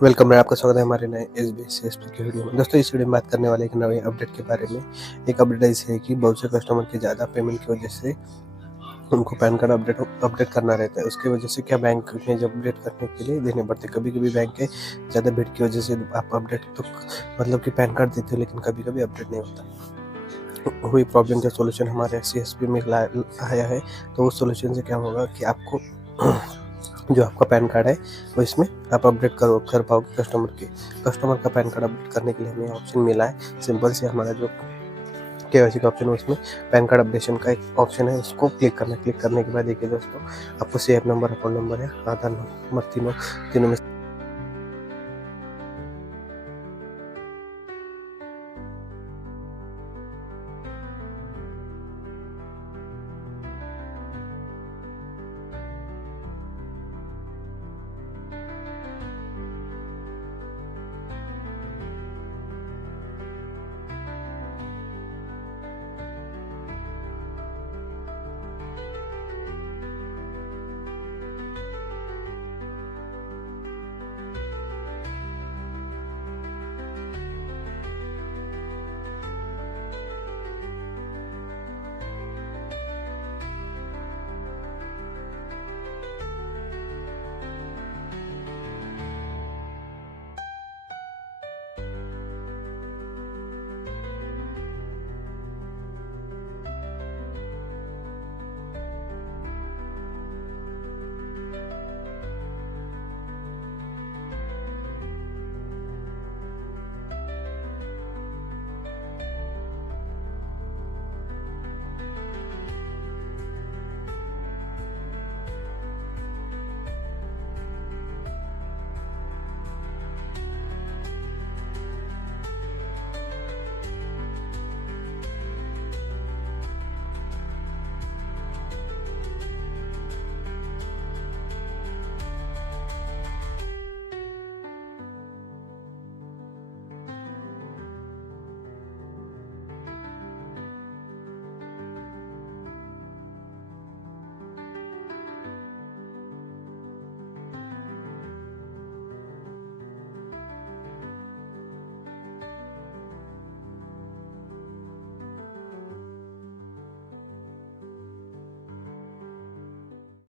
Welcome है, आपका स्वागत है हमारे नए एसबीएस की वीडियो में। दोस्तों, इस वीडियो में बात करने वाले एक नए अपडेट के बारे में। एक अपडेट ऐसी है कि बहुत से कस्टमर की ज़्यादा पेमेंट की वजह से उनको पैन कार्ड अपडेट करना रहता है। उसकी वजह से क्या बैंक में जब अपडेट करने के लिए देने पड़ते हैं। कभी कभी बैंक के ज़्यादा भीड़ की वजह से आप अपडेट तो मतलब कि पैन कार्ड देते हो, लेकिन कभी कभी अपडेट नहीं होता। हुई प्रॉब्लम का सोल्यूशन हमारे सीएसपी में आया है। तो उस सोल्यूशन से क्या होगा कि आपको जो आपका पैन कार्ड है वो इसमें आप अपडेट कर पाओगे। कस्टमर का पैन कार्ड अपडेट करने के लिए हमें ऑप्शन मिला है। सिंपल से हमारा जो केवाईसी का ऑप्शन है उसमें पैन कार्ड अपडेशन का एक ऑप्शन है, उसको क्लिक करना। क्लिक करने के बाद देखिए दोस्तों, आपको सेव नंबर, अकाउंट नंबर या आधार नंबर तीनों में